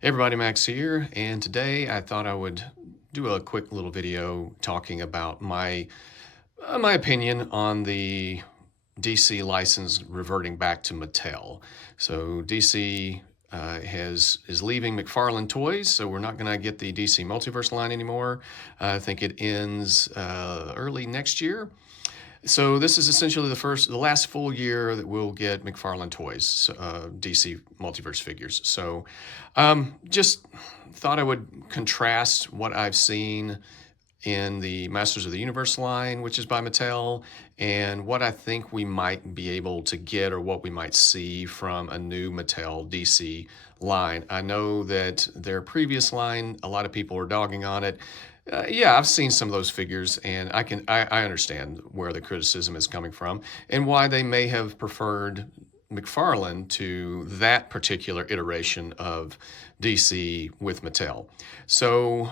Hey everybody, Max here, and today I thought I would do a quick little video talking about my opinion on the DC license reverting back to Mattel. So DC is leaving McFarlane Toys, so we're not going to get the DC Multiverse line anymore. I think it ends early next year. So this is essentially the last full year that we'll get McFarlane Toys, DC Multiverse figures. So just thought I would contrast what I've seen in the Masters of the Universe line, which is by Mattel, and what I think we might be able to get or what we might see from a new Mattel DC line. I know that their previous line, a lot of people are dogging on it. Yeah, I've seen some of those figures, and I understand where the criticism is coming from and why they may have preferred McFarlane to that particular iteration of DC with Mattel. So,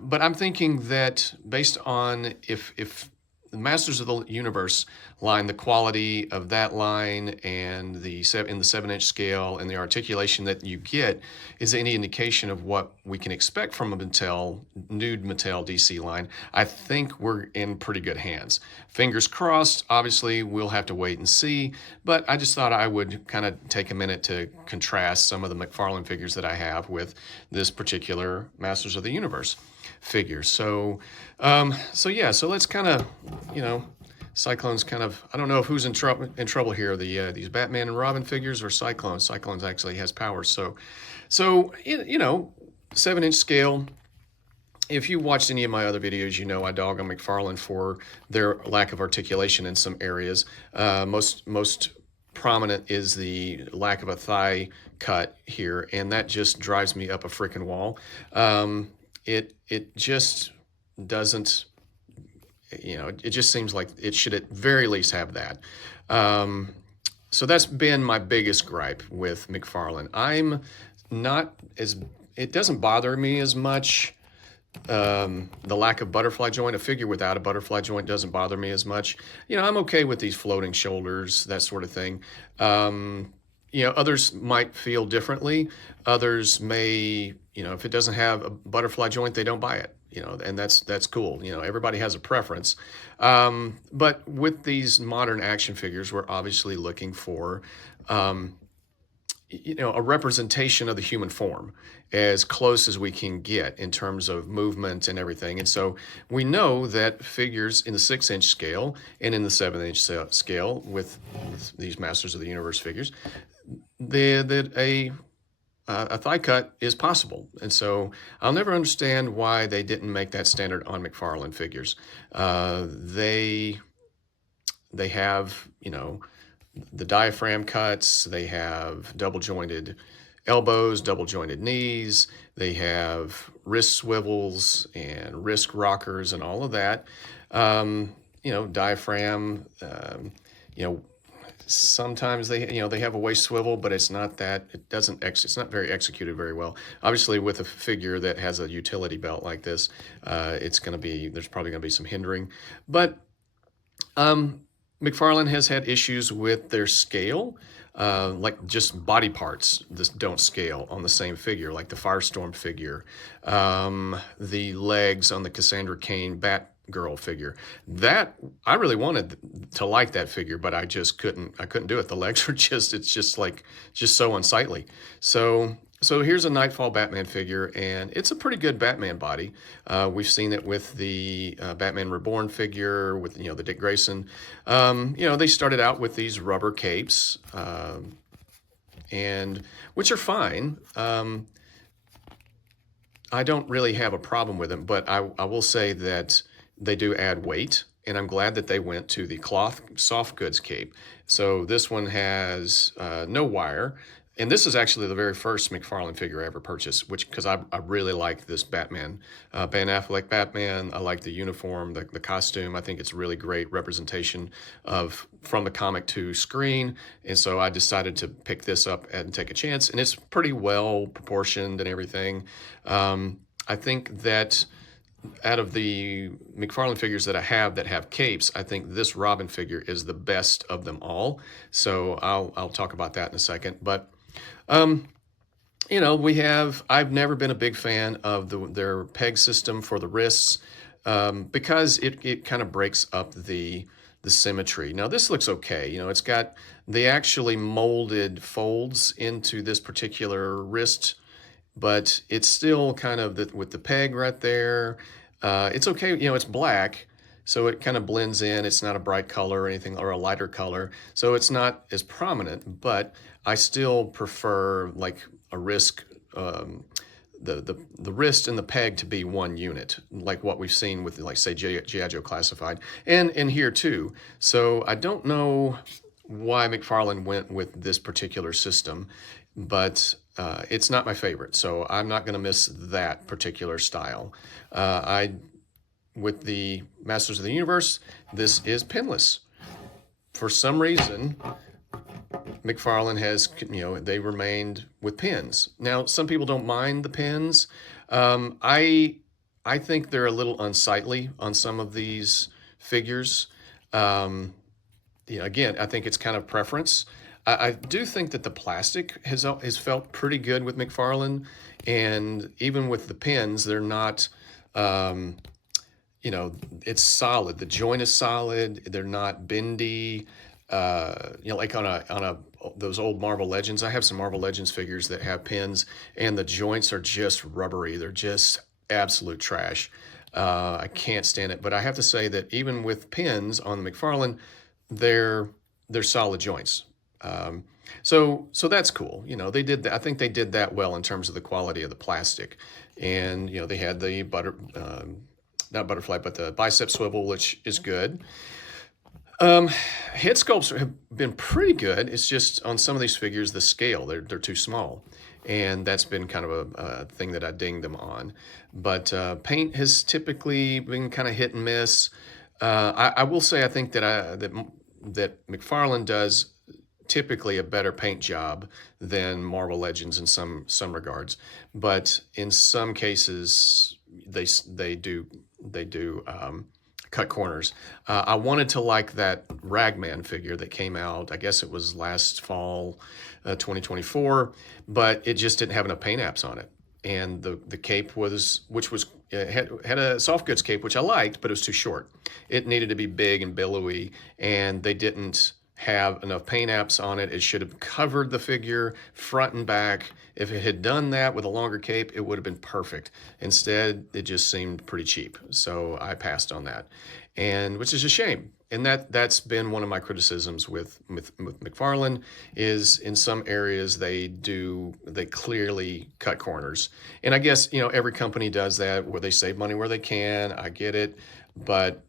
but I'm thinking that based on if the Masters of the Universe line, the quality of that line and in the 7-inch scale and the articulation that you get is any indication of what we can expect from a nude Mattel DC line, I think we're in pretty good hands. Fingers crossed, obviously we'll have to wait and see, but I just thought I would kind of take a minute to contrast some of the McFarlane figures that I have with this particular Masters of the Universe figure. So let's kind of, Cyclone's kind of, I don't know if who's in trouble here, these Batman and Robin figures or Cyclone. Cyclone's actually has powers. So 7-inch scale. If you watched any of my other videos, I dog on McFarlane for their lack of articulation in some areas. Most prominent is the lack of a thigh cut here, and that just drives me up a freaking wall. It just doesn't, it just seems like it should at very least have that. So that's been my biggest gripe with McFarlane. It doesn't bother me as much. The lack of butterfly joint, a figure without a butterfly joint doesn't bother me as much. I'm okay with these floating shoulders, that sort of thing. Others might feel differently. Others may, if it doesn't have a butterfly joint, they don't buy it, and that's cool. Everybody has a preference. But with these modern action figures, we're obviously looking for, a representation of the human form as close as we can get in terms of movement and everything. And so we know that figures in the 6-inch scale and in the 7-inch scale with these Masters of the Universe figures, that a thigh cut is possible. And so I'll never understand why they didn't make that standard on McFarlane figures. They have, the diaphragm cuts, they have double jointed elbows, double jointed knees, they have wrist swivels and wrist rockers and all of that. Diaphragm, sometimes they have a waist swivel, but it's not very executed very well. Obviously with a figure that has a utility belt like this, there's probably gonna be some hindering, but McFarlane has had issues with their scale, like just body parts that don't scale on the same figure, like the Firestorm figure, the legs on the Cassandra Cain Batgirl figure. That I really wanted to like that figure, but I just couldn't. I couldn't do it. The legs are it's just so unsightly. So here's a Nightfall Batman figure, and it's a pretty good Batman body. We've seen it with the Batman Reborn figure, with the Dick Grayson. They started out with these rubber capes, and which are fine. I don't really have a problem with them, but I will say that they do add weight, and I'm glad that they went to the cloth soft goods cape. So this one has no wire. And this is actually the very first McFarlane figure I ever purchased, because I really like this Batman, Ben Affleck Batman. I like the uniform, the costume. I think it's a really great representation from the comic to screen. And so I decided to pick this up and take a chance. And it's pretty well proportioned and everything. I think that out of the McFarlane figures that I have that have capes, I think this Robin figure is the best of them all. So I'll talk about that in a second. But I've never been a big fan of their peg system for the wrists, because it kind of breaks up the symmetry. Now this looks okay. It's got the actually molded folds into this particular wrist, but it's still kind of with the peg right there. It's okay. It's black, so it kind of blends in. It's not a bright color or anything, or a lighter color, so it's not as prominent. But I still prefer like a wrist, the wrist and the peg to be one unit, like what we've seen with, like, say, G.I. Joe Classified, and here too. So I don't know why McFarlane went with this particular system, but it's not my favorite, so I'm not going to miss that particular style. I With the Masters of the Universe, this is pinless. For some reason, McFarlane has, they remained with pins. Now, some people don't mind the pins. I think they're a little unsightly on some of these figures. Again, I think it's kind of preference. I do think that the plastic has felt pretty good with McFarlane, and even with the pins, they're not. It's solid. The joint is solid. They're not bendy. Like on a those old Marvel Legends. I have some Marvel Legends figures that have pins, and the joints are just rubbery. They're just absolute trash. I can't stand it. But I have to say that even with pins on the McFarlane, they're solid joints. So that's cool. They did that. I think they did that well in terms of the quality of the plastic, and they had the not butterfly, but the bicep swivel, which is good. Head sculpts have been pretty good. It's just on some of these figures, the scale, they're too small. And that's been kind of a thing that I dinged them on. But paint has typically been kind of hit and miss. I will say I think that McFarlane does typically a better paint job than Marvel Legends in some regards. But in some cases, they do cut corners. I wanted to like that Ragman figure that came out, I guess it was last fall, 2024, but it just didn't have enough paint apps on it. And the cape had a soft goods cape, which I liked, but it was too short. It needed to be big and billowy, and they didn't have enough paint apps on it. It should have covered the figure front and back. If it had done that with a longer cape, it would have been perfect. Instead, it just seemed pretty cheap. So I passed on that, and which is a shame. And that's been one of my criticisms with McFarlane, is in some areas they clearly cut corners. And I guess, every company does that, where they save money where they can. I get it, but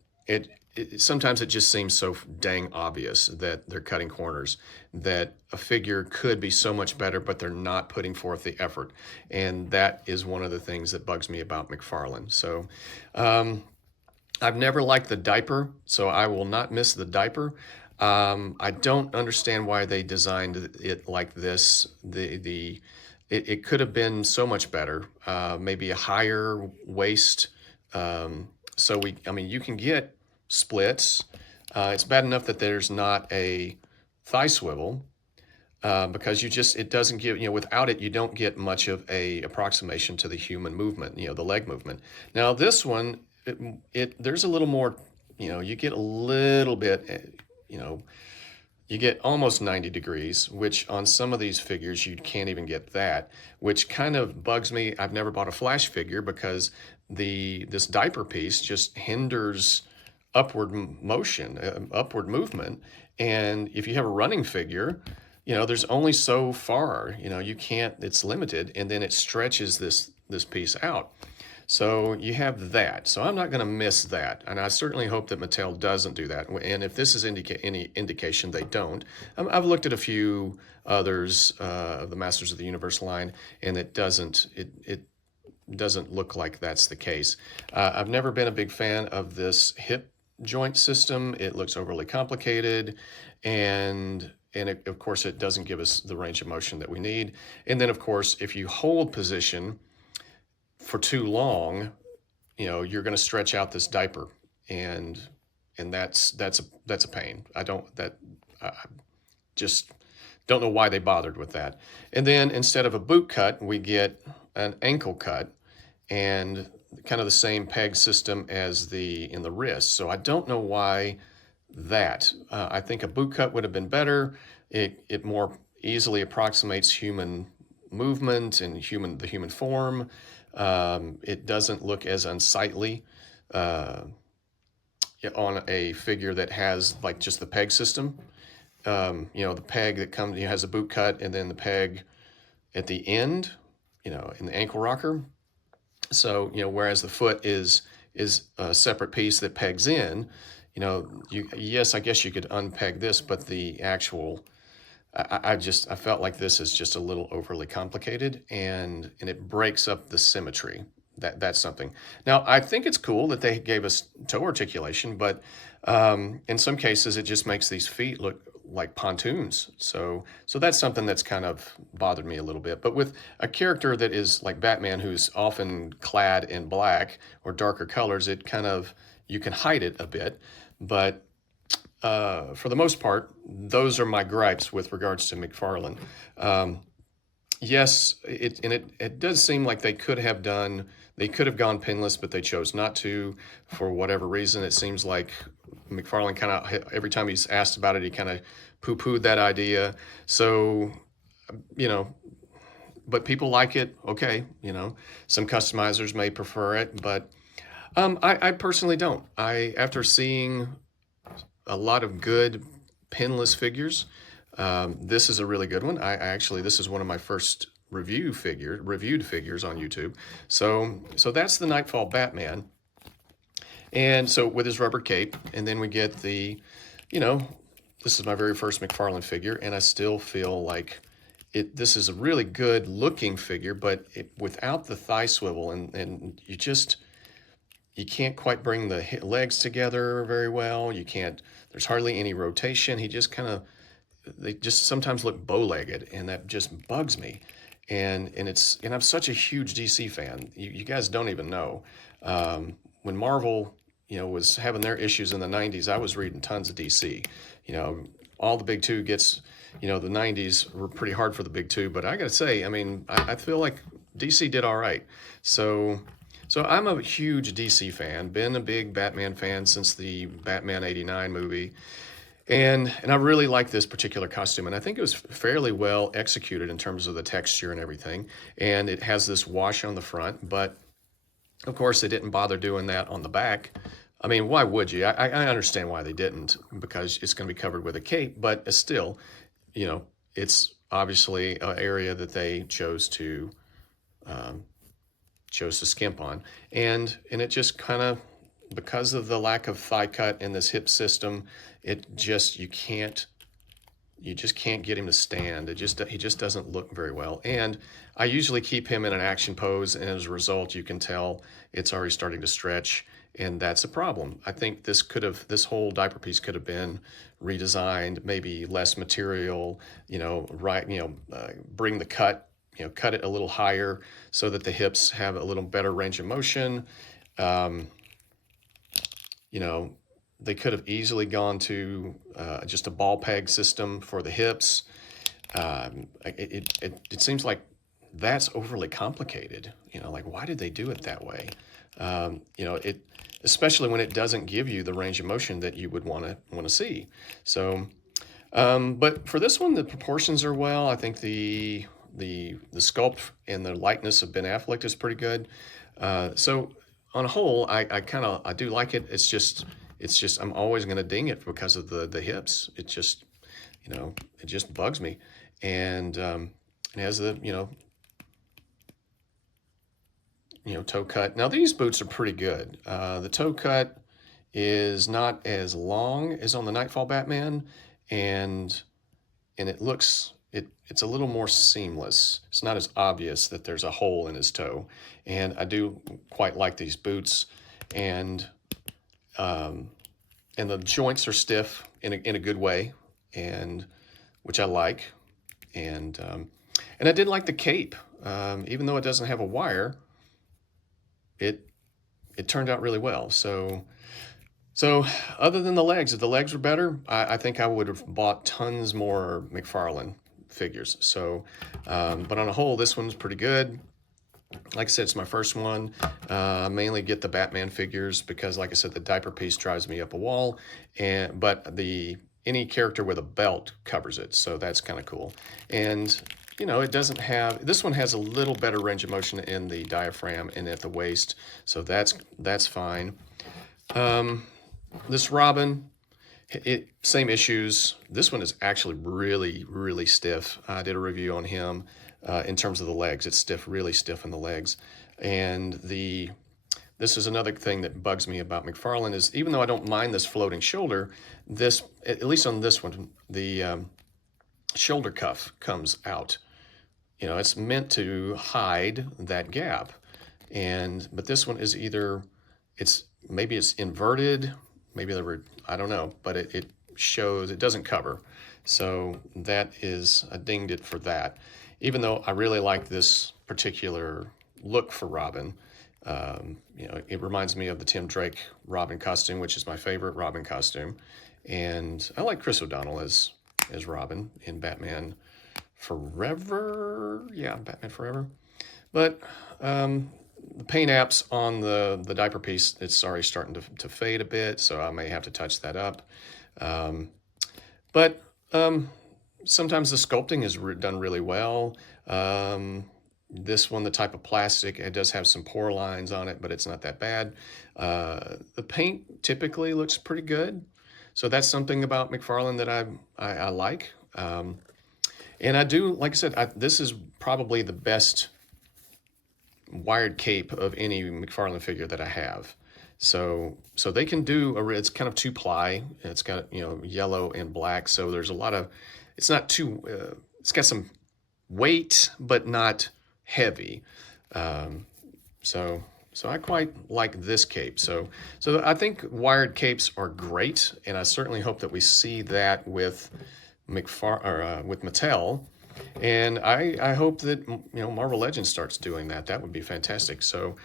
sometimes it just seems so dang obvious that they're cutting corners, that a figure could be so much better, but they're not putting forth the effort. And that is one of the things that bugs me about McFarlane. So I've never liked the diaper, so I will not miss the diaper. I don't understand why they designed it like this. It could have been so much better. Maybe a higher waist. You can get splits. It's bad enough that there's not a thigh swivel, because it doesn't give, without it, you don't get much of a approximation to the human movement, the leg movement. Now this one, there's a little more, you get a little bit, you get almost 90 degrees, which on some of these figures, you can't even get that, which kind of bugs me. I've never bought a Flash figure because this diaper piece just hinders upward motion, upward movement. And if you have a running figure, there's only so far, you can't, it's limited, and then it stretches this piece out. So you have that. So I'm not going to miss that. And I certainly hope that Mattel doesn't do that. And if this is any indication, they don't. I've looked at a few others of the Masters of the Universe line, and it doesn't look like that's the case. I've never been a big fan of this hip joint system. It looks overly complicated, and of course, it doesn't give us the range of motion that we need. And then, of course, if you hold position for too long, you're going to stretch out this diaper, and that's a pain. I don't know why they bothered with that. And then instead of a boot cut, we get an ankle cut, and kind of the same peg system as in the wrist. So I don't know why that. I think a boot cut would have been better. It more easily approximates human movement and the human form. It doesn't look as unsightly on a figure that has like just the peg system. The peg that comes, has a boot cut, and then the peg at the end, in the ankle rocker. So, whereas the foot is a separate piece that pegs in, yes, I guess you could unpeg this, but the actual, I felt like this is just a little overly complicated, and it breaks up the symmetry. That's something. Now, I think it's cool that they gave us toe articulation, but in some cases it just makes these feet look like pontoons. So that's something that's kind of bothered me a little bit. But with a character that is like Batman, who's often clad in black or darker colors, it kind of, you can hide it a bit. But for the most part, those are my gripes with regards to McFarlane. Yes, it does seem like they could have gone pinless, but they chose not to for whatever reason. It seems like McFarlane kind of, every time he's asked about it, he kind of poo-pooed that idea. So, but people like it. Okay, some customizers may prefer it, but I personally don't. After seeing a lot of good pinless figures, this is a really good one. This is one of my first reviewed figures on YouTube. So that's the Nightfall Batman. And so with his rubber cape, and then we get this is my very first McFarlane figure, and I still feel like this is a really good looking figure, but without the thigh swivel, and you can't quite bring the legs together very well. There's hardly any rotation. They just sometimes look bow-legged, and that just bugs me. And I'm such a huge DC fan. You guys don't even know. When Marvel, was having their issues in the 90s, I was reading tons of DC. All the big two gets, the 90s were pretty hard for the big two, but I gotta say, I feel like DC did all right. So I'm a huge DC fan, been a big Batman fan since the Batman '89 movie. And I really like this particular costume, and I think it was fairly well executed in terms of the texture and everything. And it has this wash on the front, but of course they didn't bother doing that on the back. Why would you? I understand why they didn't, because it's going to be covered with a cape, but still, it's obviously an area that they chose to skimp on, and it just kind of, because of the lack of thigh cut in this hip system, you just can't get him to stand. He just doesn't look very well. And I usually keep him in an action pose, and as a result, you can tell it's already starting to stretch, and that's a problem. I think this whole diaper piece could have been redesigned, maybe less material, bring the cut, cut it a little higher so that the hips have a little better range of motion. They could have easily gone to just a ball peg system for the hips. It seems like that's overly complicated. Why did they do it that way? Especially when it doesn't give you the range of motion that you would want to see. So, but for this one, the proportions are well. I think the sculpt and the likeness of Ben Affleck is pretty good. So on a whole, I do like it. It's just I'm always going to ding it because of the hips. It just it just bugs me. And it has the toe cut. Now these boots are pretty good. The toe cut is not as long as on the Nightfall Batman, and it's a little more seamless. It's not as obvious that there's a hole in his toe, and I do quite like these boots. And the joints are stiff in a good way, and which I like. And I did like the cape, even though it doesn't have a wire. It turned out really well. So other than the legs, if the legs were better, I think I would have bought tons more McFarlane. figures. So, but on a whole, this one's pretty good. Like I said, it's my first one. I mainly get the Batman figures because, like I said, the diaper piece drives me up a wall, but any character with a belt covers it, so that's kind of cool. And you know, it doesn't have, this one has a little better range of motion in the diaphragm and at the waist, so that's fine. This Robin, same issues. This one is actually really stiff. I did a review on him in terms of the legs. It's stiff, really stiff in the legs. And this is another thing that bugs me about McFarlane is, even though I don't mind this floating shoulder, this, at least on this one, the shoulder cuff comes out. You know, it's meant to hide that gap. But this one is either, maybe it's inverted, maybe I don't know, but it shows, it doesn't cover. So that is, I dinged it for that. Even though I really like this particular look for Robin. You know, it reminds me of the Tim Drake Robin costume, which is my favorite Robin costume. And I like Chris O'Donnell as Robin in Batman Forever. Yeah, Batman Forever. But the paint apps on the diaper piece, it's already starting to fade a bit, so I may have to touch that up. But sometimes the sculpting is done really well. This one, the type of plastic, it does have some pore lines on it, but it's not that bad. The paint typically looks pretty good. So that's something about McFarlane that I like. And I do, like I said, this is probably the best wired cape of any McFarlane figure that I have. So they can do it's kind of 2-ply. It's got, you know, yellow and black. So there's a lot of, it's not too, it's got some weight, but not heavy. So I quite like this cape. So I think wired capes are great, and I certainly hope that we see that with with Mattel. And I hope that, you know, Marvel Legends starts doing that. That would be fantastic. So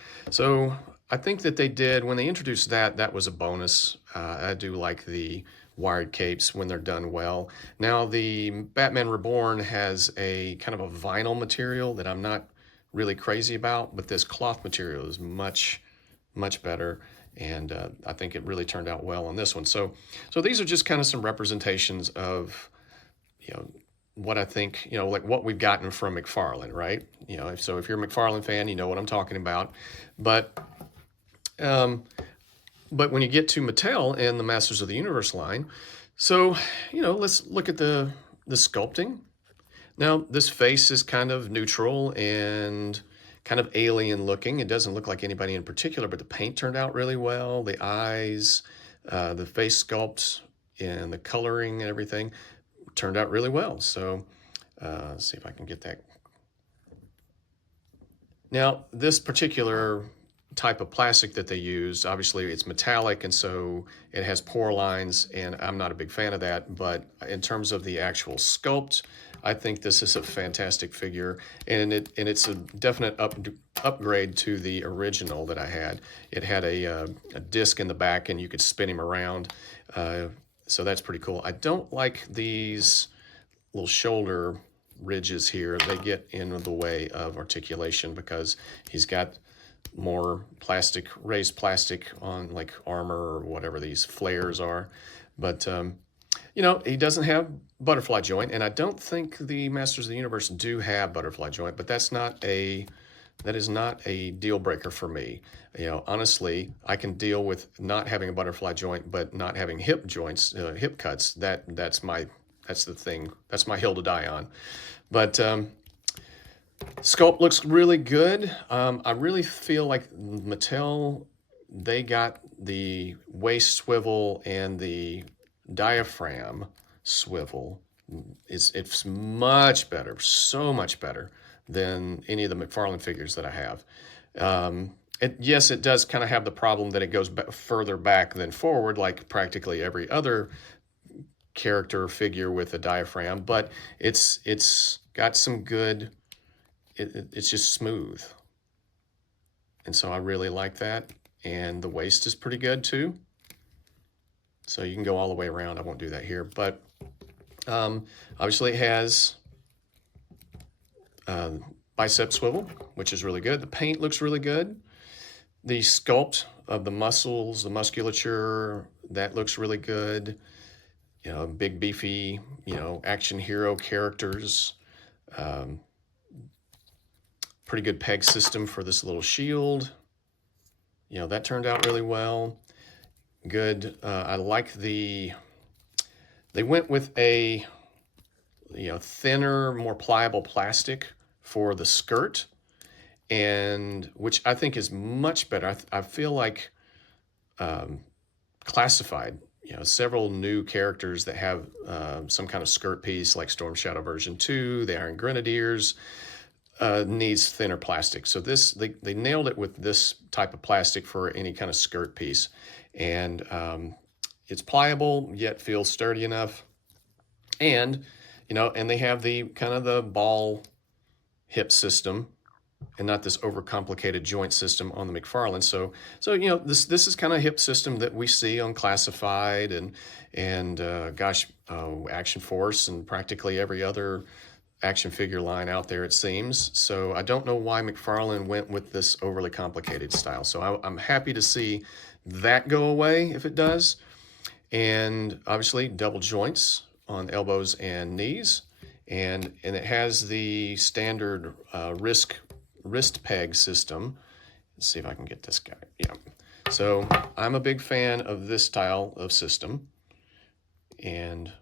I think that they did, when they introduced that was a bonus. I do like the wired capes when they're done well. Now the Batman Reborn has a kind of a vinyl material that I'm not really crazy about, but this cloth material is much better, and I think it really turned out well on this one. So these are just kind of some representations of, you know, what I think, you know, like what we've gotten from McFarlane, right? You know, so if you're a McFarlane fan, you know what I'm talking about. But when you get to Mattel and the Masters of the Universe line, so, you know, let's look at the sculpting. Now, this face is kind of neutral and kind of alien looking. It doesn't look like anybody in particular, but the paint turned out really well. The eyes, the face sculpt, and the coloring and everything turned out really well. So let's see if I can get that. Now, this particular type of plastic that they used, obviously it's metallic, and so it has pore lines, and I'm not a big fan of that. But in terms of the actual sculpt, I think this is a fantastic figure, and it's a definite upgrade to the original that I had. It had a disc in the back, and you could spin him around, so that's pretty cool. I don't like these little shoulder ridges here. They get in the way of articulation because he's got more plastic, raised plastic on like armor or whatever these flares are. But you know, he doesn't have butterfly joint, and I don't think the Masters of the Universe do have butterfly joint, but that is not a deal breaker for me. You know, honestly, I can deal with not having a butterfly joint, but not having hip joints, hip cuts. That's the thing. That's my hill to die on. But sculpt looks really good. I really feel like Mattel, they got the waist swivel and the diaphragm swivel. It's much better, so much better than any of the McFarlane figures that I have. Yes, it does kind of have the problem that it goes further back than forward, like practically every other character figure with a diaphragm, but it's got some good, it's just smooth. And so I really like that. And the waist is pretty good too. So you can go all the way around. I won't do that here, but obviously it has bicep swivel, which is really good. The paint looks really good. The sculpt of the muscles, the musculature, that looks really good. You know, big beefy, you know, action hero characters. Um, pretty good peg system for this little shield. You know, that turned out really well. Good. I like they went with a, you know, thinner, more pliable plastic for the skirt, and which I think is much better. I feel like classified, you know, several new characters that have some kind of skirt piece, like Storm Shadow version 2, the Iron Grenadiers, needs thinner plastic. So this, they nailed it with this type of plastic for any kind of skirt piece. And it's pliable, yet feels sturdy enough. And, you know, and they have the kind of the ball hip system and not this overcomplicated joint system on the McFarlane. So you know, this is kind of hip system that we see on Classified and Action Force and practically every other action figure line out there, it seems. So I don't know why McFarlane went with this overly complicated style. So I'm happy to see that go away if it does. And obviously double joints on elbows and knees. And it has the standard wrist peg system. Let's see if I can get this guy. Yeah. So I'm a big fan of this style of system. And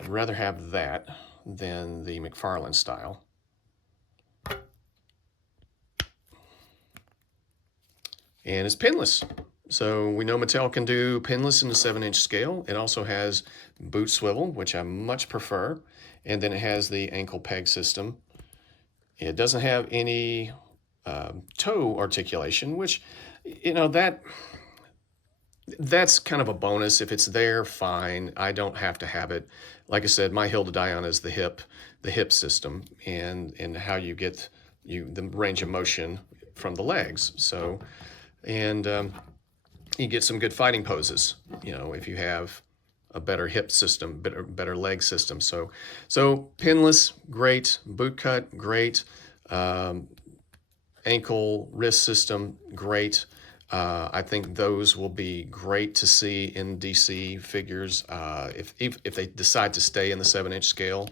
I'd rather have that than the McFarlane style. And it's pinless. So we know Mattel can do pinless in the 7-inch scale. It also has boot swivel, which I much prefer. And then it has the ankle peg system. It doesn't have any toe articulation, which, you know, that's kind of a bonus. If it's there, fine. I don't have to have it. Like I said, my hill to die on is the hip system, and how you get the range of motion from the legs. So, and you get some good fighting poses, you know, if you have a better hip system, better leg system. So pinless, great. Boot cut, great. Ankle wrist system, great. I think those will be great to see in DC figures if they decide to stay in the 7-inch scale.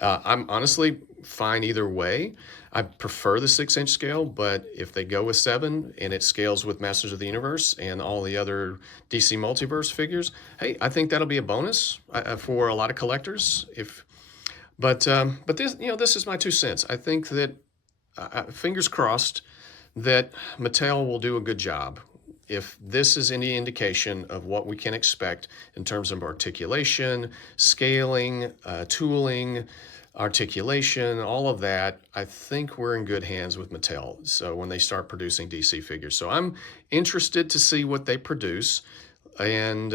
I'm honestly fine either way. I prefer the 6-inch scale, but if they go with 7 and it scales with Masters of the Universe and all the other DC Multiverse figures, hey, I think that'll be a bonus for a lot of collectors. But this, you know, this is my 2 cents. I think that fingers crossed that Mattel will do a good job. If this is any indication of what we can expect in terms of articulation, scaling, tooling, articulation, all of that, I think we're in good hands with Mattel. So when they start producing DC figures. So I'm interested to see what they produce, and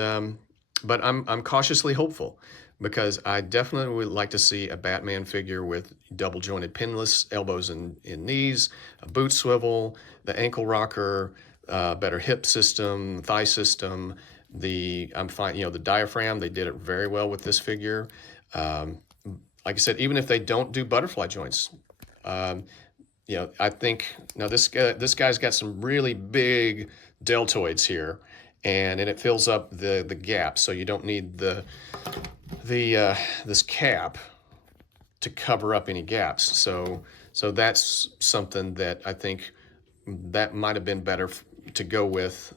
but I'm cautiously hopeful, because I definitely would like to see a Batman figure with double jointed pinless elbows and knees, a boot swivel, the ankle rocker, better hip system, thigh system. I'm fine, you know, the diaphragm, they did it very well with this figure. Like I said, even if they don't do butterfly joints, you know, I think now this guy's got some really big deltoids here, and it fills up the gap, so you don't need this cap to cover up any gaps. So that's something that I think that might have been better to go with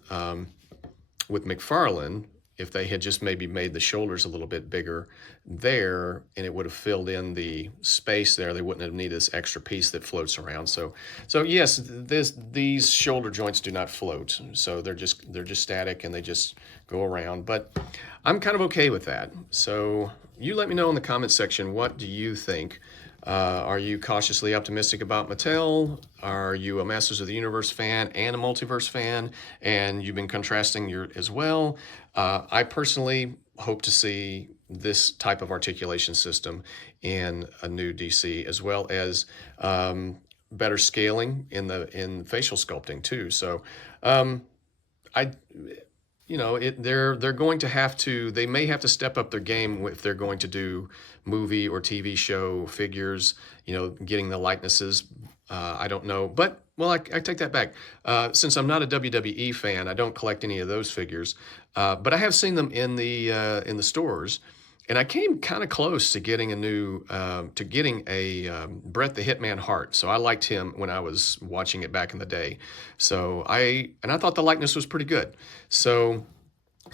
McFarlane, if they had just maybe made the shoulders a little bit bigger there, and it would have filled in the space there. They wouldn't have needed this extra piece that floats around. So yes, these shoulder joints do not float. So they're just static and they just go around. But I'm kind of okay with that. So you let me know in the comment section, what do you think? Are you cautiously optimistic about Mattel? Are you a Masters of the Universe fan and a Multiverse fan, and you've been contrasting as well? I personally hope to see this type of articulation system in a new DC, as well as better scaling in facial sculpting too. So I they're going to have to, they may have to step up their game if they're going to do movie or TV show figures, getting the likenesses. I don't know, but well, I take that back. Since I'm not a WWE fan, I don't collect any of those figures, but I have seen them in the stores, and I came kind of close to getting a Bret the Hitman Hart. So I liked him when I was watching it back in the day. So I thought the likeness was pretty good. So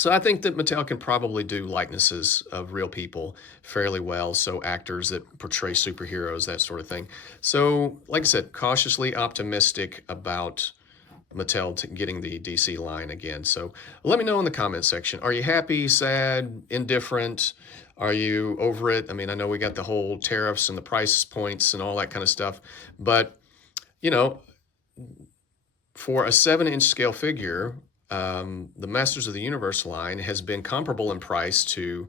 I think that Mattel can probably do likenesses of real people fairly well. So actors that portray superheroes, that sort of thing. So like I said, cautiously optimistic about Mattel getting the DC line again. So let me know in the comment section. Are you happy, sad, indifferent? Are you over it? I mean, I know we got the whole tariffs and the price points and all that kind of stuff, but you know, for a 7-inch scale figure, the Masters of the Universe line has been comparable in price to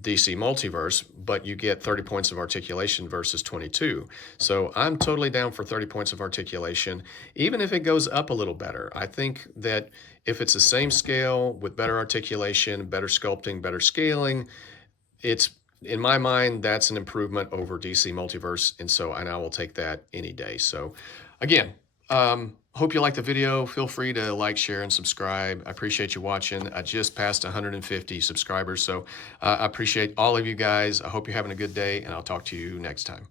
DC Multiverse, but you get 30 points of articulation versus 22. So I'm totally down for 30 points of articulation, even if it goes up a little better. I think that if it's the same scale with better articulation, better sculpting, better scaling, it's, in my mind, that's an improvement over DC Multiverse, and I will take that any day. So again, hope you liked the video. Feel free to like, share, and subscribe. I appreciate you watching. I just passed 150 subscribers, so I appreciate all of you guys. I hope you're having a good day, and I'll talk to you next time.